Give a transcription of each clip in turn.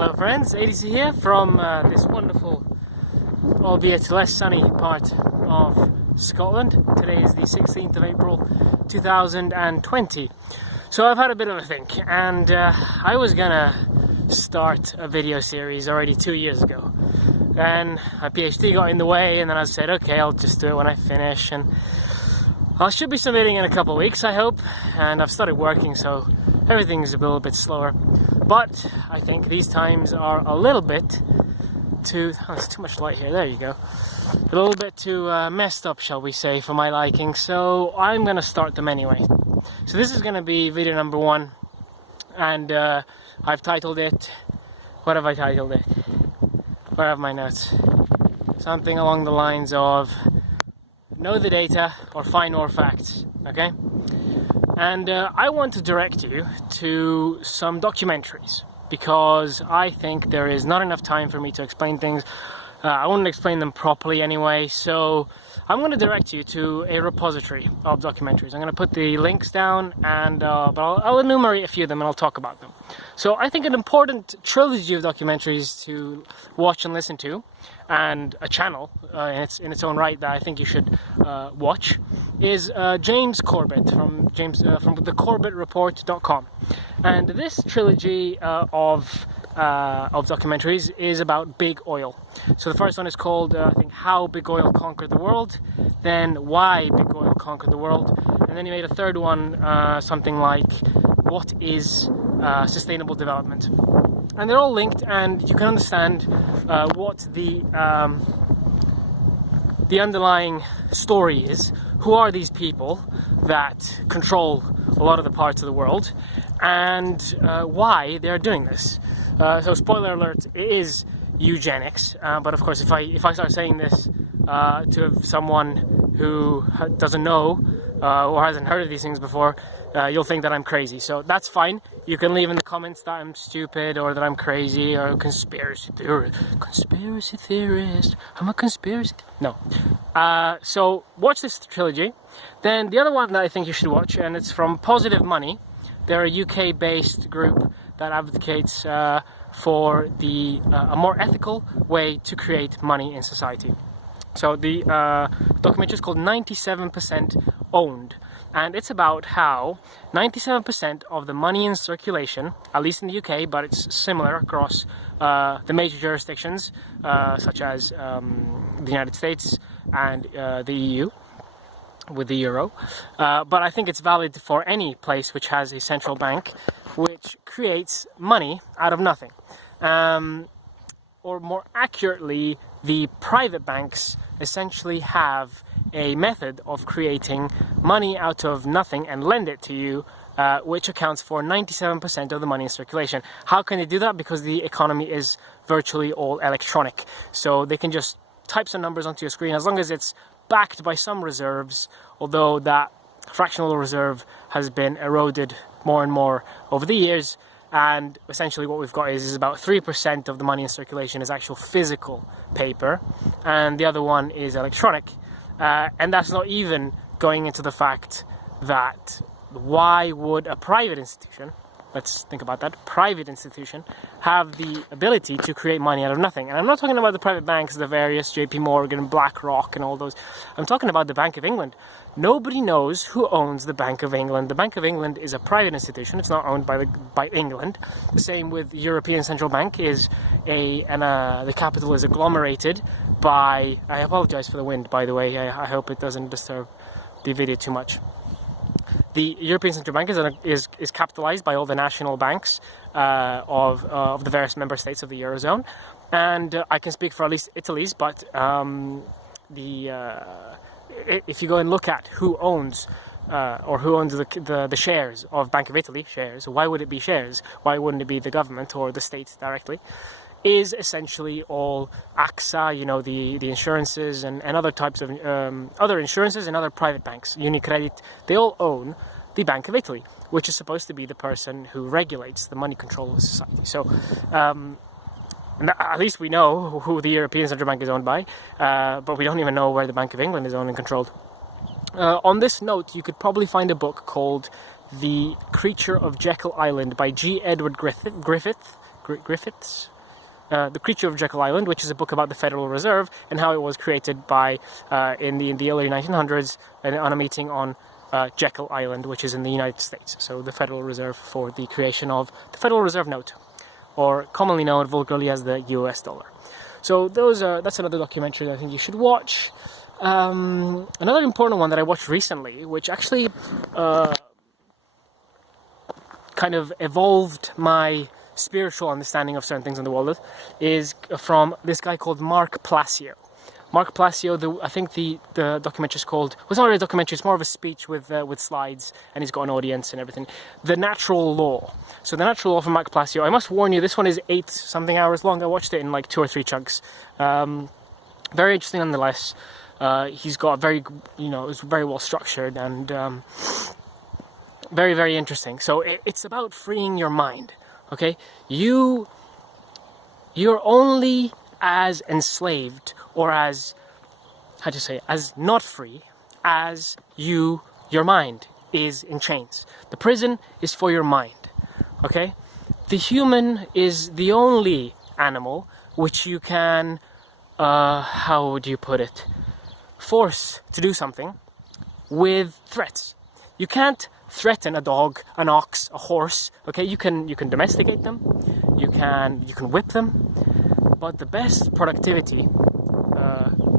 Hello friends, ADC here from this wonderful, albeit less sunny part of Scotland. Today is the 16th of April 2020. So I've had a bit of a think, and I was gonna start a video series already 2 years ago. Then my PhD got in the way, and then I said, okay, I'll just do it when I finish, and I should be submitting in a couple of weeks, I hope. And I've started working, so everything's a little bit slower. But I think these times are a little bit too... Oh, there's too much light here, there you go. A little bit too messed up, shall we say, for my liking. So I'm going to start them anyway. So this is going to be video number 1. And I've titled it... What have I titled it? Where have my notes? Something along the lines of... Know the data or find more facts, okay? And I want to direct you to some documentaries because I think there is not enough time for me to explain things. I wouldn't explain them properly anyway, so I'm going to direct you to a repository of documentaries. I'm going to put the links down, and but I'll enumerate a few of them and I'll talk about them. So I think an important trilogy of documentaries to watch and listen to, and a channel in its own right that I think you should watch, is James Corbett from thecorbettreport.com. And this trilogy of documentaries is about big oil. So the first one is called, I think, How Big Oil Conquered the World, then Why Big Oil Conquered the World, and then he made a third one, something like What is Sustainable Development. And they're all linked, and you can understand what the underlying story is. Who are these people that control a lot of the parts of the world, and why they're doing this. So spoiler alert, it is eugenics, but of course if I start saying this to someone who doesn't know or hasn't heard of these things before, you'll think that I'm crazy. So that's fine. You can leave in the comments that I'm stupid or that I'm crazy or a conspiracy theorist. Conspiracy theorist. I'm a conspiracy... No. So watch this trilogy. Then the other one that I think you should watch, and it's from Positive Money. They're a UK-based group that advocates for a more ethical way to create money in society. So the documentary is called 97% Owned, and it's about how 97% of the money in circulation, at least in the UK, but it's similar across the major jurisdictions, such as the United States and the EU, with the euro, but I think it's valid for any place which has a central bank which creates money out of nothing. Or more accurately, the private banks essentially have a method of creating money out of nothing and lend it to you, which accounts for 97% of the money in circulation. How can they do that? Because the economy is virtually all electronic. So they can just type some numbers onto your screen as long as it's backed by some reserves, although that fractional reserve has been eroded more and more over the years. And essentially what we've got is about 3% of the money in circulation is actual physical paper, and the other one is electronic. And that's not even going into the fact that why would a private institution, let's think about that, private institution, have the ability to create money out of nothing? And I'm not talking about the private banks, the various JP Morgan, BlackRock and all those. I'm talking about the Bank of England. Nobody knows who owns the Bank of England. The Bank of England is a private institution. It's not owned by England. The same with the European Central Bank the capital is agglomerated by... I apologize for the wind, by the way. I hope it doesn't disturb the video too much. The European Central Bank is capitalized by all the national banks of the various member states of the Eurozone. And I can speak for at least Italy's, but if you go and look at who owns the shares of Bank of Italy shares, why would it be shares? Why wouldn't it be the government or the state directly? Is essentially all AXA, you know, the insurances and other types of other insurances and other private banks, UniCredit, they all own the Bank of Italy, which is supposed to be the person who regulates the money control of society. So at least we know who the European Central Bank is owned by, but we don't even know where the Bank of England is owned and controlled. On this note, you could probably find a book called The Creature of Jekyll Island by G. Edward Griffith, Griffiths. The Creature of Jekyll Island, which is a book about the Federal Reserve and how it was created by in the early 1900s on a meeting on Jekyll Island, which is in the United States. So the Federal Reserve for the creation of the Federal Reserve Note, or commonly known vulgarly as the US dollar. So that's another documentary that I think you should watch. Another important one that I watched recently, which actually kind of evolved my spiritual understanding of certain things in the world, is from this guy called Mark Placio. Mark Placio, I think the documentary is called, well, it's not really a documentary, it's more of a speech with slides, and he's got an audience and everything. The Natural Law. So The Natural Law from Mark Placio. I must warn you, this one is 8-something hours long. I watched it in like 2 or 3 chunks. Very interesting nonetheless. He's got it's very well structured and very, very interesting. So it's about freeing your mind. Okay, you're only as enslaved, or as not free as your mind is in chains. The prison is for your mind. Okay, the human is the only animal which you can, how would you put it, force to do something with threats. You can't threaten a dog, an ox, a horse. Okay, you can domesticate them, you can whip them, but the best productivity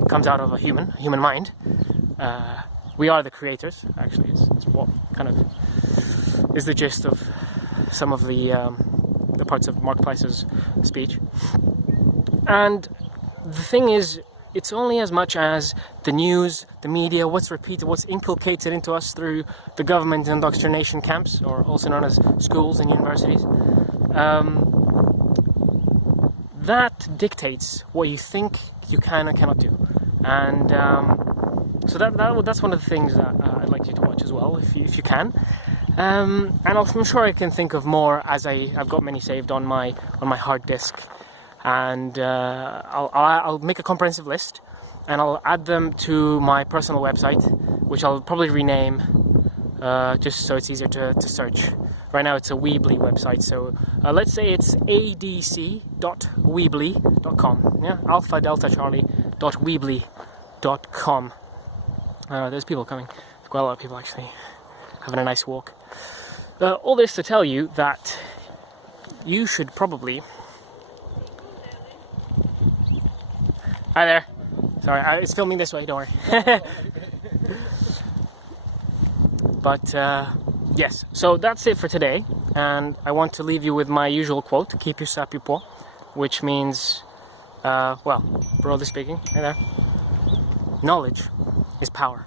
comes out of a human mind. We are the creators, actually, is what kind of is the gist of some of the parts of Mark Placio's speech. And the thing is, it's only as much as the news, the media, what's repeated, what's inculcated into us through the government indoctrination camps, or also known as schools and universities. That dictates what you think you can and cannot do. And so that's one of the things that I'd like you to watch as well, if you can. And I'm sure I can think of more, as I've got many saved on my hard disk. And I'll make a comprehensive list, and I'll add them to my personal website, which I'll probably rename just so it's easier to search. Right now it's a Weebly website, so let's say it's adc.weebly.com. Yeah, Alpha Delta Charlie.weebly.com. There's people coming. There's quite a lot of people actually having a nice walk. All this to tell you that you should probably... Hi there. Sorry, it's filming this way, don't worry. But, yes, so that's it for today. And I want to leave you with my usual quote, keep your sapu po, which means, well, broadly speaking, hey there, knowledge is power.